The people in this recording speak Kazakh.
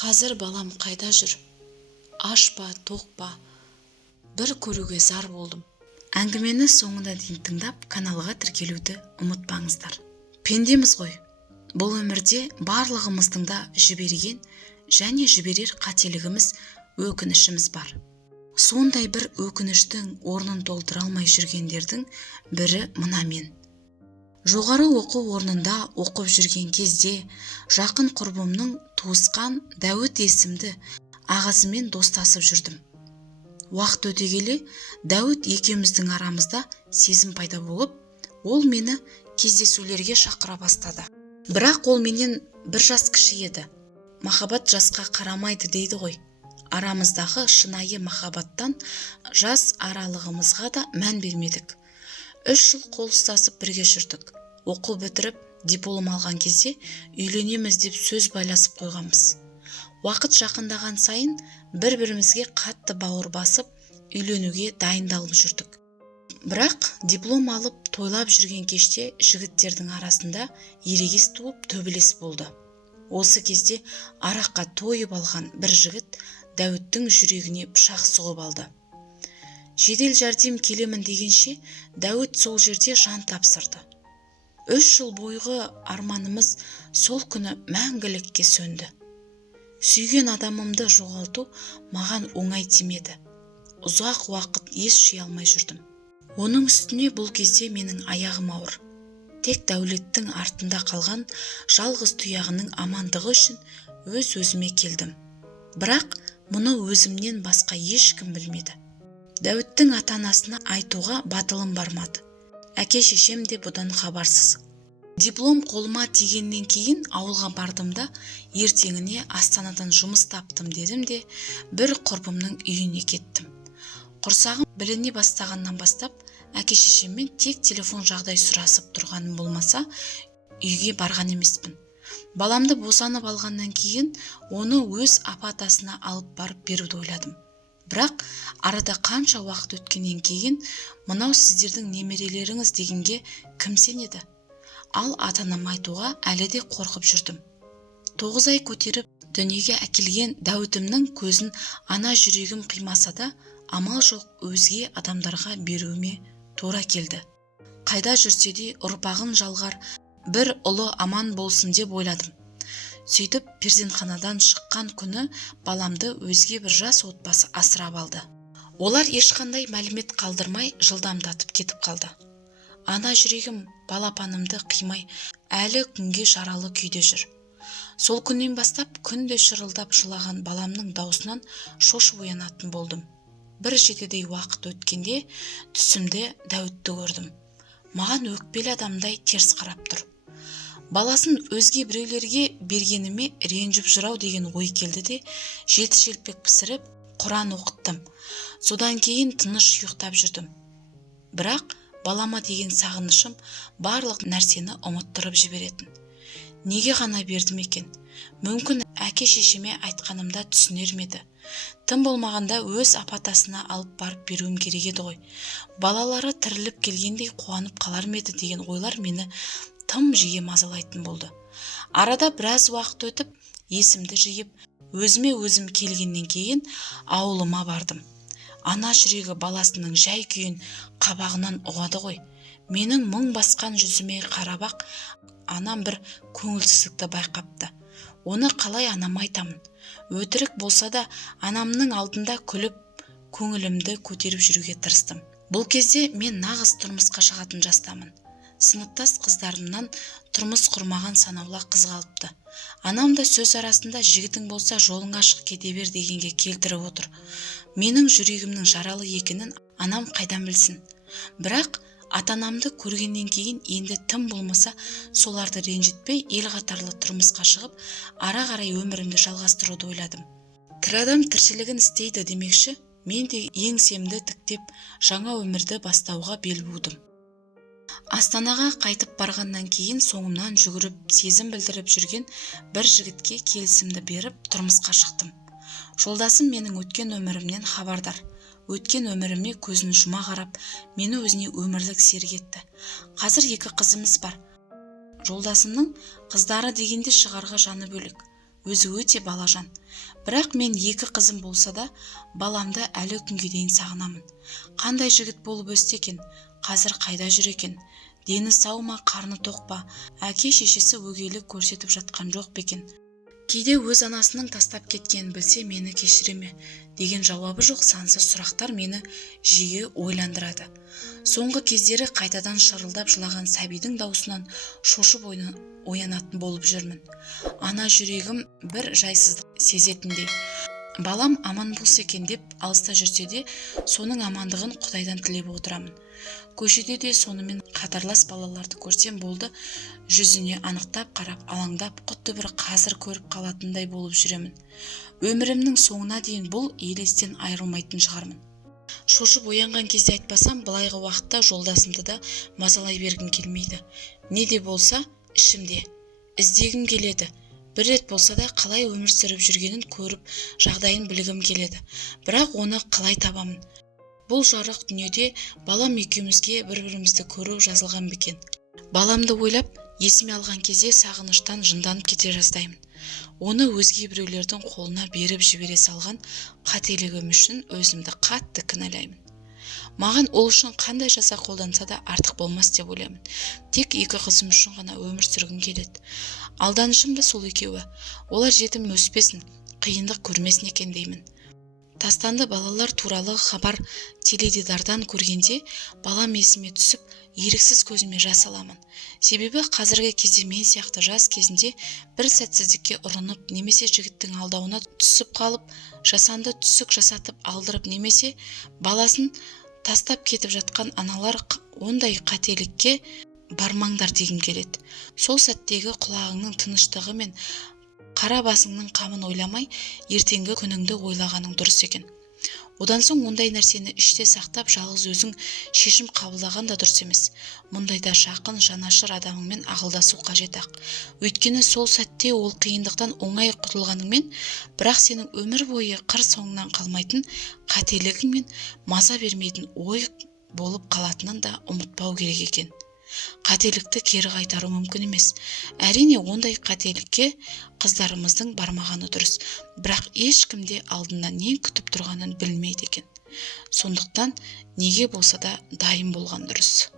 Қазір балам қайда жүр? Аш па, тоқ па? Бір көруге зар болдым. Әңгімені соңына дейін тыңдап, каналға тіркелуді ұмытпаңыздар. Пендеміз ғой. Бұл өмірде барлығымыздың да жіберген және жіберер қателігіміз, өкінішіміз бар. Сондай бір өкініштің орнын толтыра алмай жүргендердің бірі мына мен. Жоғары оқу орнында оқып жүрген кезде жақын құрбымның туысқан Дәуіт есімді ағасымен достасып жүрдім. Уақыт өте келе Дәуіт екеуміздің арамызда сезім пайда болып, ол мені кездесулерге шақыра бастады. Бірақ ол менен бір жас кіші еді. Махаббат жасқа қарамайды дейді ғой. Арамыздағы шынайы махаббаттан жас аралығымызға да мән бермедік. 3 жыл қол ұстасып бірге жүрдік. Оқу бітіріп, диплом алған кезде үйленеміз деп сөз байласып қойғанбыз. Уақыт жақындаған сайын бір-бірімізге қатты бауыр басып, үйленуге дайындалып жүрдік. Бірақ диплом алып тойлап жүрген кеште жігіттердің арасында ерегес туып төбелес болды. Осы кезде араққа тойып алған бір жігіт Дәуіттің жүрегіне пышақ сұғып алды. Жедел жәрдем келемін дегенше Дәуіт сол жерде жан тапсырды. 3 жыл бойғы арманымыз сол күні мәңгілікке сөнді. Сүйген адамымды жоғалту маған оңай тимеді. Ұзақ уақыт ес жия алмай жүрдім. Оның үстіне бұл кезде менің аяғым ауыр. Тек Дәулеттің артында қалған жалғыз тұяғының амандығы үшін өз-өзіме келдім. Бірақ мұны өзімнен басқа ешкім білмеді. Дәуіттің ата-анасына айтуға батылым бармады. Әке-шешем де бұдан хабарсыз. Диплом қолыма тигеннен кейін ауылға бардым да, ертеңіне Астанадан жұмыс таптым дедім де, бір құрбымның үйіне кеттім. Құрсағым біліне бастағаннан бастап, әке-шешеммен тек телефон жағдай сұрасып тұрғаным болмаса, үйге барған емеспін. Баламды босанып алғаннан кейін оны өз апа-атасына алып барып беруді ойладым. Бірақ арада қанша уақыт өткеннен кейін мынау сіздердің немерелеріңіз дегенге кім сенеді? Ал ата-анам айтуға әлі де қорқып жүрдім. 9 ай көтеріп дүниеге әкелген Дәуітімнің көзін ана жүрегім қимаса да, амал жоқ өзге адамдарға беруіме тура келді. Қайда жүрсе де ұрпағын жалғар бір ұлы аман болсын деп ойладым. Сөйтіп перзентханадан шыққан күні баламды өзге бір жас отбасы асырап алды. Олар ешқандай мәлімет қалдырмай жылдамдатып кетіп қалды. Ана жүрегім балапанымды қимай әлі күнге жаралы күйде жүр. Сол күннен бастап күнде шырылдап жылаған баламның даусынан шошып оянатын болдым. Бір жетідей уақыт өткенде түсімде Дәуітті көрдім. Маған өкпелі адамдай теріс қарап тұр. Баласын өзге біреулерге бергеніме ренжіп жүрау деген ой келді де, 7 шелпек пісіріп, Құран оқыттым. Содан кейін тыныш ұйықтап жүрдім. Бірақ балама деген сағынышым барлық нәрсені ұмыттырып жіберетін. Неге ғана бердім екен? Мүмкін әке-шешеме айтқанымда түсінер меді. Тым болмағанда өз апа-атасына алып барып беруім керек еді ғой. Балалары тіріліп келгендей қуанып қалар меді деген ойлар мені тым жиі мазалайтын болды. Арада біраз уақыт өтіп, есімді жиып, өзіме өзім келгеннен кейін ауылыма бардым. Ана жүрегі баласының жай күйін қабағынан ұғады ғой. Менің мұң басқан жүзіме қарап-ақ, анам бір көңілсіздікті байқапты. Оны қалай анама айтамын? Өтірік болса да, анамның алдында күліп, көңілімді көтеріп жүруге тырыстым. Бұл кезде мен нағыз тұрмысқа шығатын жастамын. Сыныптас қыздарымнан тұрмыс құрмаған санаулы қыз қалыпты. Анам да сөз арасында жігітің болса жолың ашық кете бер дегенге келтіріп отыр. Менің жүрегімнің жаралы екенін анам қайдан білсін? Бірақ ата-анамды көргеннен кейін енді тым болмаса соларды ренжітпей ел қатарлы тұрмысқа шығып, ара қарай өмірімді жалғастыруды ойладым. Тірі адам тіршілігін істейді демекші, мен де еңсемді тіктеп жаңа өмірді бастауға бел будым. Астанаға қайтып барғаннан кейін соңымнан жүгіріп сезім білдіріп жүрген бір жігітке келісімді беріп тұрмысқа шықтым. Жолдасым менің өткен өмірімнен хабардар. Өткен өміріме көзін жұма қарап, мені өзіне өмірлік серік етті. Қазір 2 қызымыз бар. Жолдасымның қыздары дегенде шығарға жаны бөлек. өзі өте балажан. Бірақ мен 2 қызым болса да, баламды әлі күнге дейін сағынамын. Қандай жігіт болып өсті екен, қазір қайда жүр екен? Дені сау ма, қарны тоқ па? Әке-шешесі өгейлік көрсетіп жатқан жоқ па екен? Кейде өз анасының тастап кеткенін білсе, мені кешіре ме? Деген жауабы жоқ сансыз сұрақтар мені жиі ойландырады. Соңғы кездері қайтадан шырылдап жылаған сәбидің даусынан шошып оянатын болып жүрмін. Ана жүрегім бір жайсыздық сезетіндей. Балам аман болса екен деп алыста жүрсе де, соның амандығын Құдайдан тілеп отырамын. Көшеде де сонымен қатарлас балаларды көрсем болды, жүзіне анықтап қарап, алаңдап, құтты бір қазір көріп қалатындай болып жүремін. Өмірімнің соңына дейін бұл елестен айырылмайтын шығармын. Шошып оянған кезде айтпасам, былайғы уақытта жолдасымды да мазалай бергім келмейді. Не де болса, ішімде іздегім келеді. Бір рет болса да қалай өмір сүріп жүргенін көріп, жағдайын білгім келеді. Бірақ оны қалай табамын? Бұл жарық дүниеде балам екеумізге бір-бірімізді көру жазылған бекен. Баламды ойлап, есіме алған кезде сағыныштан жынданып кете жаздаймын. Оны өзге біреулердің қолына беріп жібере салған қателігім үшін өзімді қатты кінәлаймын. Маған ол үшін қандай жаза қолданса да артық болмас деп ойлаймын. Тек 2 қызым үшін ғана өмір сүргім келеді. Алданышым да сол екеуі. Олар жетім өспесін, қиындық көрмесін екен деймін. Тастанды балалар туралы хабар теледидардан көргенде балам есіме түсіп, еріксіз көзіме жас аламын. Себебі қазіргі кезде мен сияқты жас кезінде бір сәтсіздікке ұрынып, немесе жігіттің алдауына түсіп қалып, жасанды түсік жасатып алдырып, немесе баласын тастап кетіп жатқан аналар ондай қателікке бармаңдар дегім келеді. Сол сәттегі құлағыңның тыныштығы мен қара басыңның қамын ойламай, ертеңгі күніңді ойлағаның дұрыс екен. Одан соң ондай нәрсені іште сақтап, жалғыз өзің шешім қабылдаған да дұрыс емес. Мұндайда жақын, жанашыр адамыңмен ақылдасу қажет ақ. Өйткені сол сәтте ол қиындықтан оңай құтылғаныңмен, бірақ сенің өмір бойы қыр соңынан қалмайтын қателігің мен маза бермейтін ой болып қалатынын да ұмытпау керек екен. Қателікті кері қайтару мүмкін емес. Әрине ондай қателікке қыздарымыздың бармағаны дұрыс, бірақ ешкімде алдында не күтіп тұрғанын білмейді екен. Сондықтан неге болса да дайын болған дұрыс.